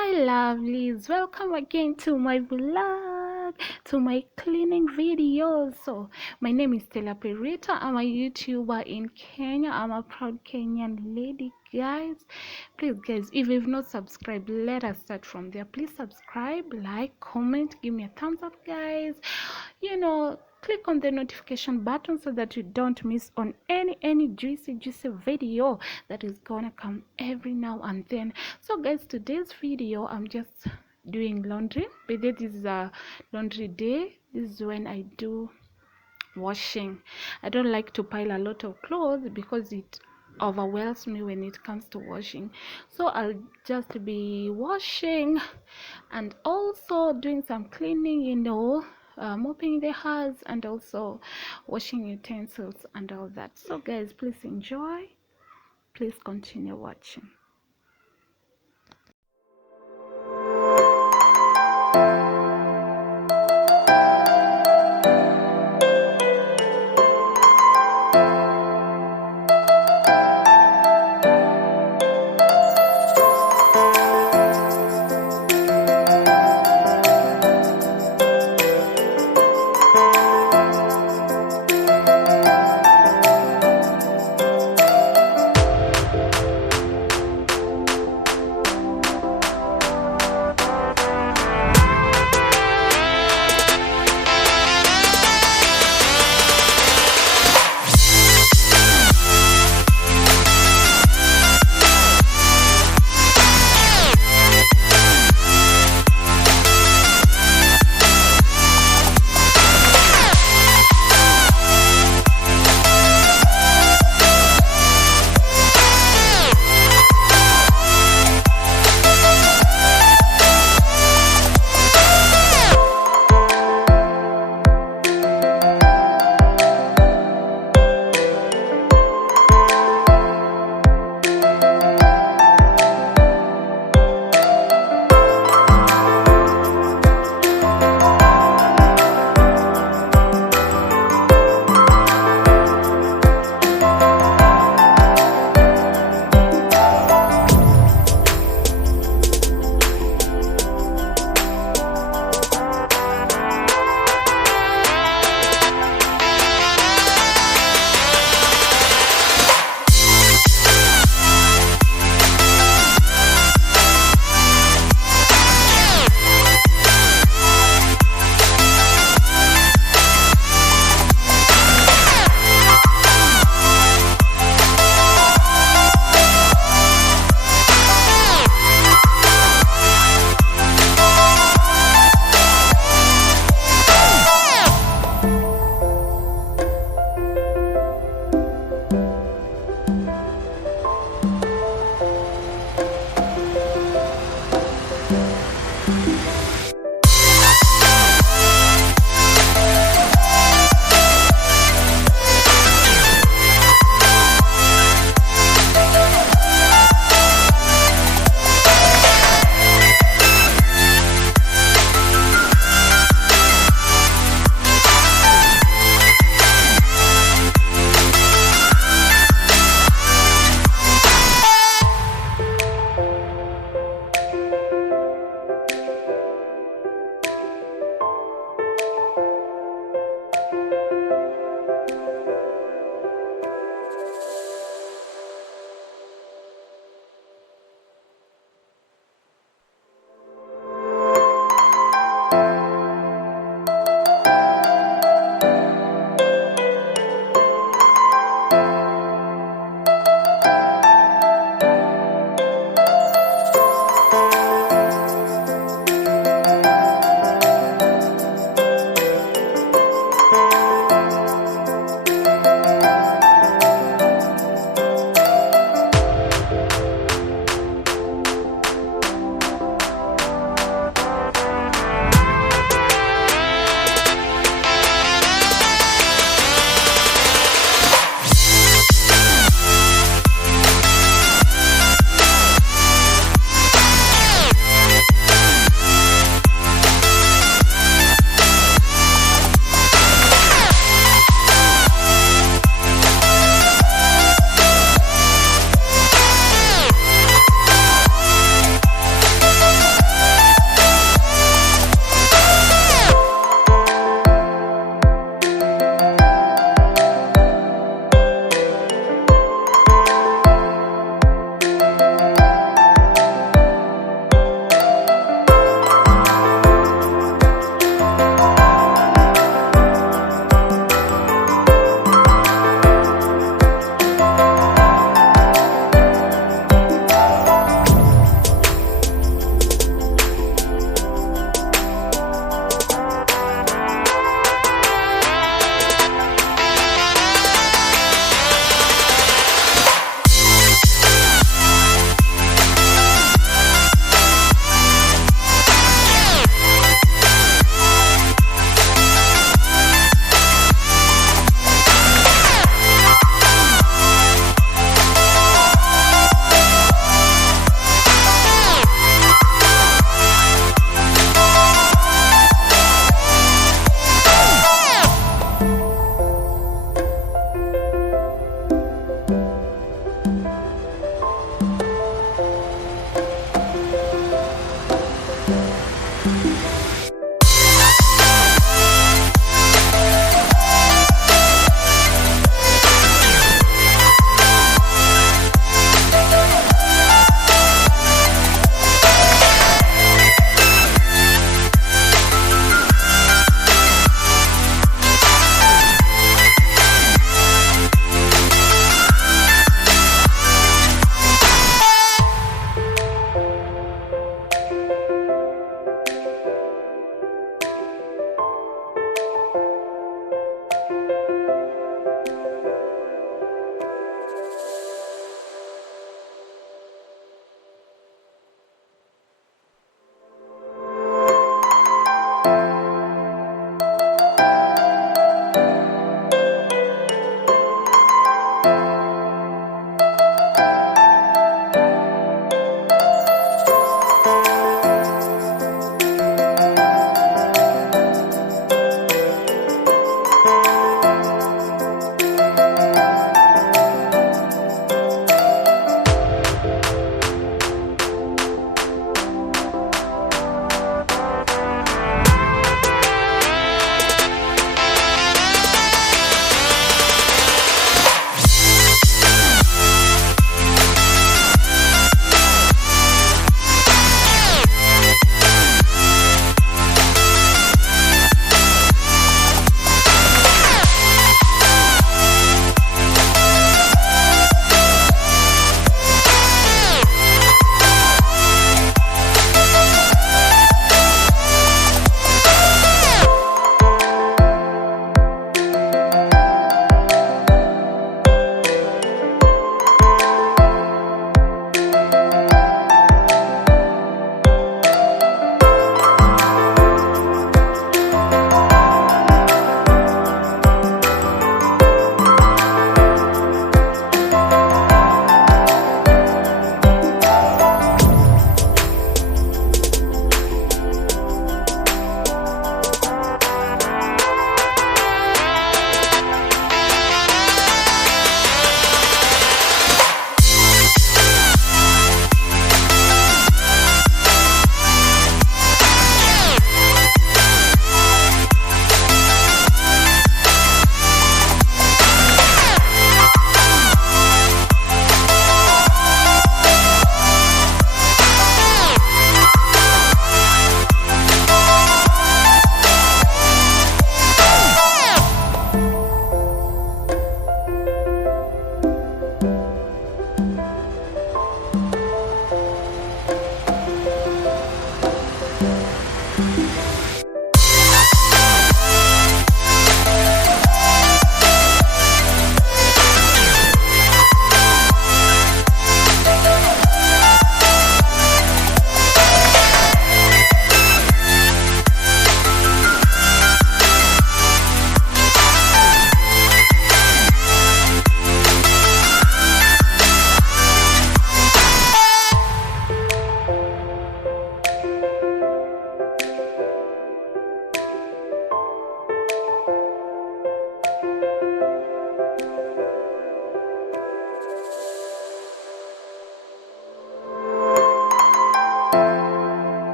Hi lovelies, welcome again to my vlog, to my cleaning videos. So my name is Stella Perita. I'm a YouTuber in Kenya. I'm a proud Kenyan lady, guys. Please guys, if you've not subscribed, let us start from there. Please subscribe, like, comment, give me a thumbs up, guys. Click on the notification button so that you don't miss on any juicy video that is gonna come every now and then. So guys, today's video I'm just doing laundry. But this is a laundry day. This is when I do washing. I don't like to pile a lot of clothes because it overwhelms me when it comes to washing. So I'll just be washing and also doing some cleaning, mopping the house and also washing utensils and all that. So guys, please enjoy, please continue watching.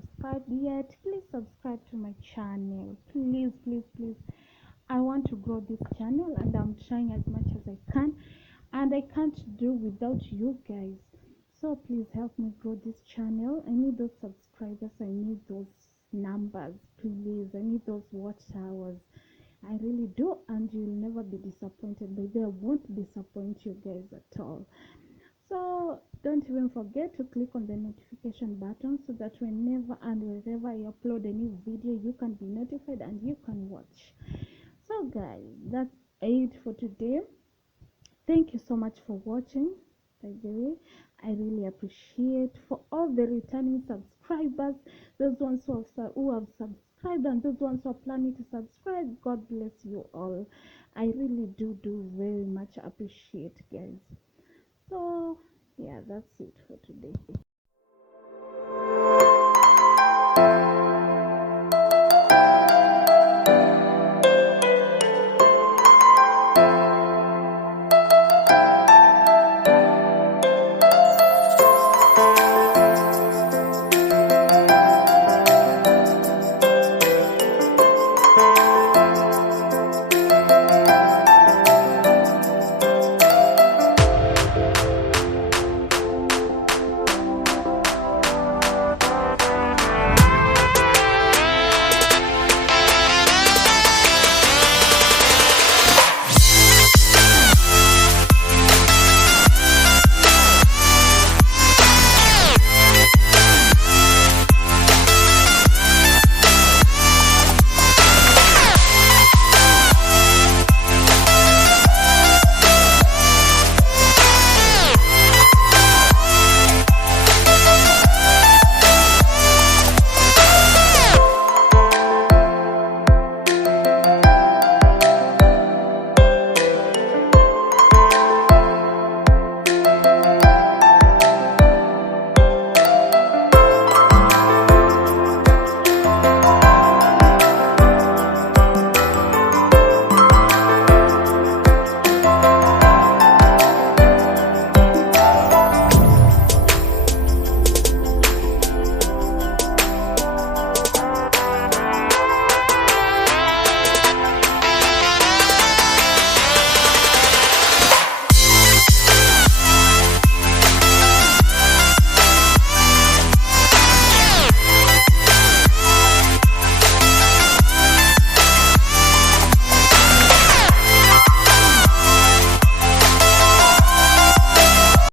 subscribed yet, please subscribe to my channel. Please, please, please. I want to grow this channel and I'm trying as much as I can, and I can't do without you guys. So please help me grow this channel. I need those subscribers, I need those numbers, please. I need those watch hours. I really do, and you'll never be disappointed. By the way, I won't disappoint you guys at all. So don't even forget to click on the notification button so that whenever and wherever I upload a new video, you can be notified and you can watch. So guys, that's it for today. Thank you so much for watching. By the way, I really appreciate for all the returning subscribers, those ones who have subscribed and those ones who are planning to subscribe. God bless you all. I really do very much appreciate, guys. So yeah, that's it for today.